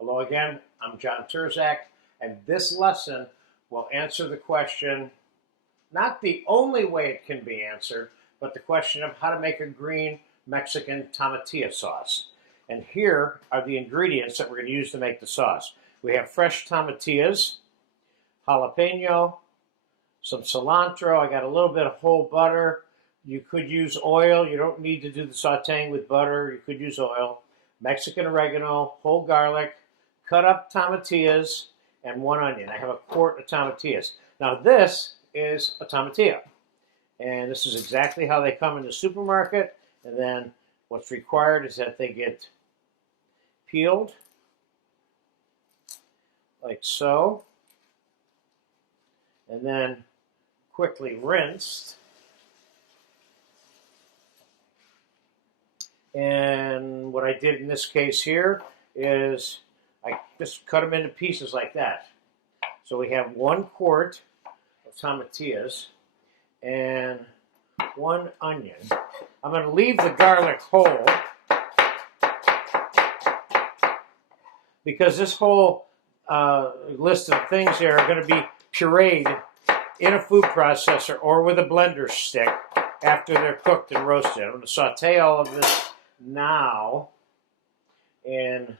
Hello again, I'm John Turzak, and this lesson will answer the question, not the only way it can be answered, but the question of how to make a green Mexican tomatillo sauce. And here are the ingredients that we're going to use to make the sauce. We have fresh tomatillos, jalapeno, some cilantro. I got a little bit of whole butter. You could use oil. You don't need to do the sautéing with butter. You could use oil. Mexican oregano, whole garlic, cut up tomatillos, and 1 onion. I have a quart of tomatillos. Now this is a tomatillo, and this is exactly how they come in the supermarket. And then what's required is that they get peeled, like so, and then quickly rinsed. And what I did in this case here is I just cut them into pieces like that. So we have 1 quart of tomatillos and 1 onion. I'm going to leave the garlic whole because this whole list of things here are going to be pureed in a food processor or with a blender stick after they're cooked and roasted. I'm going to saute all of this now, and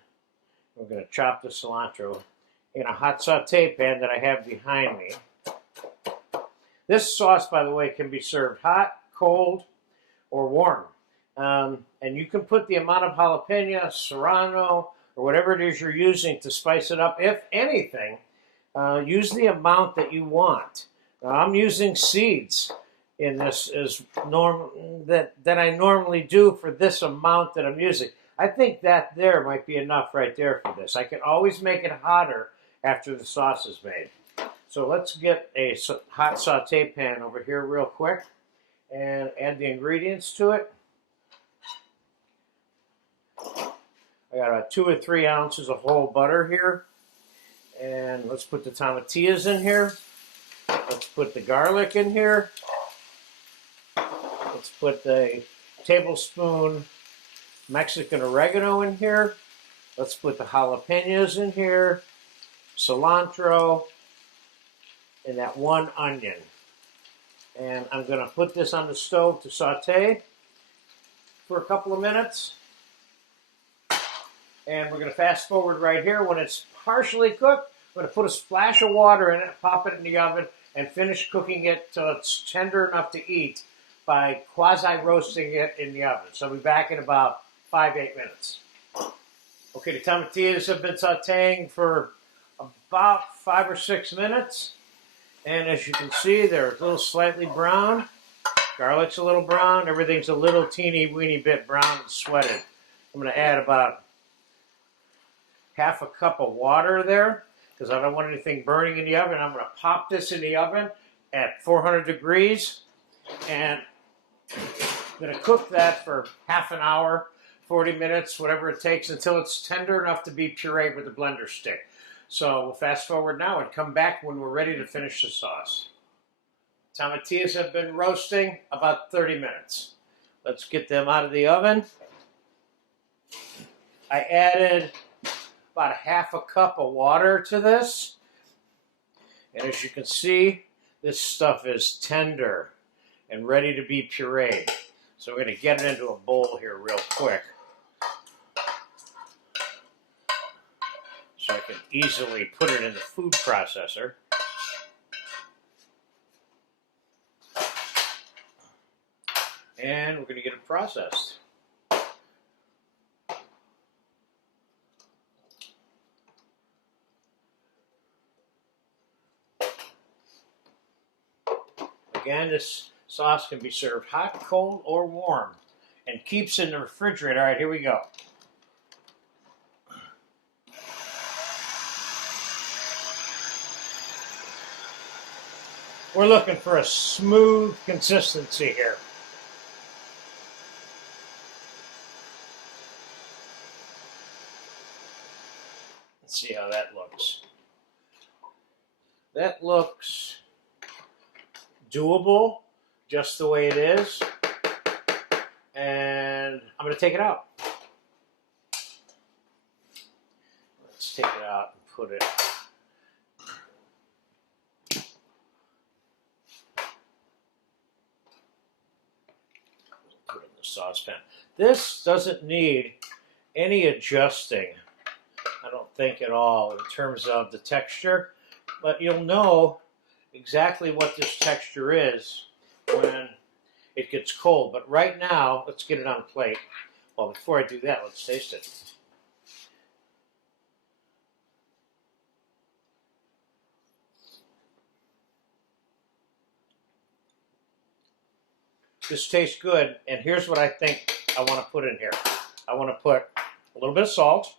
we're going to chop the cilantro in a hot saute pan that I have behind me. This sauce, by the way, can be served hot, cold, or warm. And you can put the amount of jalapeno, serrano, or whatever it is you're using to spice it up. If anything, use the amount that you want. I'm using seeds in this as that I normally do for this amount that I'm using. I think that there might be enough right there for this. I can always make it hotter after the sauce is made. So let's get a hot saute pan over here real quick and add the ingredients to it. I got about 2 or 3 ounces of whole butter here. And let's put the tomatillos in here. Let's put the garlic in here. Let's put the tablespoon Mexican oregano in here. Let's put the jalapenos in here, cilantro, and that 1 onion. And I'm going to put this on the stove to saute for a couple of minutes. And we're going to fast forward right here. When it's partially cooked, I'm going to put a splash of water in it, pop it in the oven, and finish cooking it till it's tender enough to eat by quasi-roasting it in the oven. So I'll be back in about 5-8 minutes. Okay, the tomatillos have been sauteing for about 5 or 6 minutes. And as you can see, they're a little slightly brown. Garlic's a little brown. Everything's a little teeny weeny bit brown and sweated. I'm going to add about half a cup of water there because I don't want anything burning in the oven. I'm going to pop this in the oven at 400 degrees. And I'm going to cook that for half an hour, 40 minutes, whatever it takes, until it's tender enough to be pureed with a blender stick. So we'll fast forward now and come back when we're ready to finish the sauce. Tomatillos have been roasting about 30 minutes. Let's get them out of the oven. I added about half a cup of water to this. And as you can see, this stuff is tender and ready to be pureed. So we're going to get it into a bowl here real quick, so I can easily put it in the food processor. And we're going to get it processed. Again, this sauce can be served hot, cold, or warm, and keeps in the refrigerator. All right, here we go. We're looking for a smooth consistency here. Let's see how that looks. That looks doable, just the way it is. And I'm going to take it out. Let's take it out and put it. Put it in the saucepan. This doesn't need any adjusting, I don't think at all, in terms of the texture, but you'll know exactly what this texture is when it gets cold. But right now, let's get it on a plate. Well, before I do that, let's taste it. This tastes good, and here's what I think I want to put in here. I want to put a little bit of salt,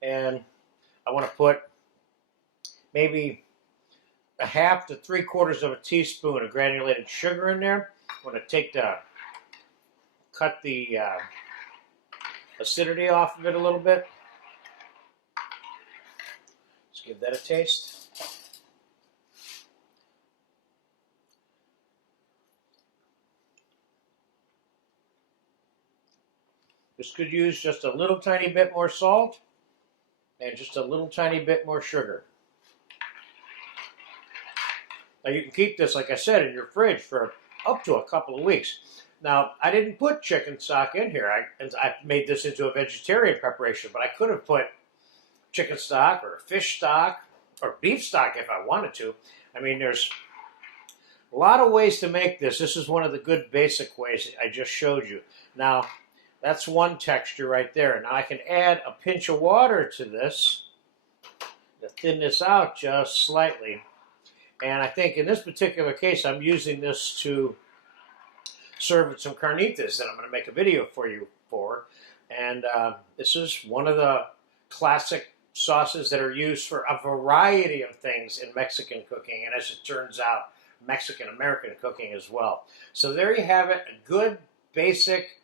and I want to put maybe a half to 3/4 of a teaspoon of granulated sugar in there. I'm going to cut the acidity off of it a little bit. Let's give that a taste. This could use just a little tiny bit more salt and just a little tiny bit more sugar. Now you can keep this, like I said, in your fridge for up to a couple of weeks. Now, I didn't put chicken stock in here. I made this into a vegetarian preparation, but I could have put chicken stock or fish stock or beef stock if I wanted to. I mean, there's a lot of ways to make this. This is one of the good basic ways I just showed you. Now, that's one texture right there. Now I can add a pinch of water to this to thin this out just slightly. And I think in this particular case, I'm using this to serve with some carnitas that I'm going to make a video for you for. And this is one of the classic sauces that are used for a variety of things in Mexican cooking. And as it turns out, Mexican-American cooking as well. So there you have it, a good basic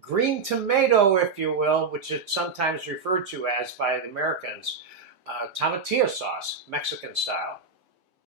green tomato, if you will, which it's sometimes referred to as by the Americans, tomatillo sauce, Mexican style.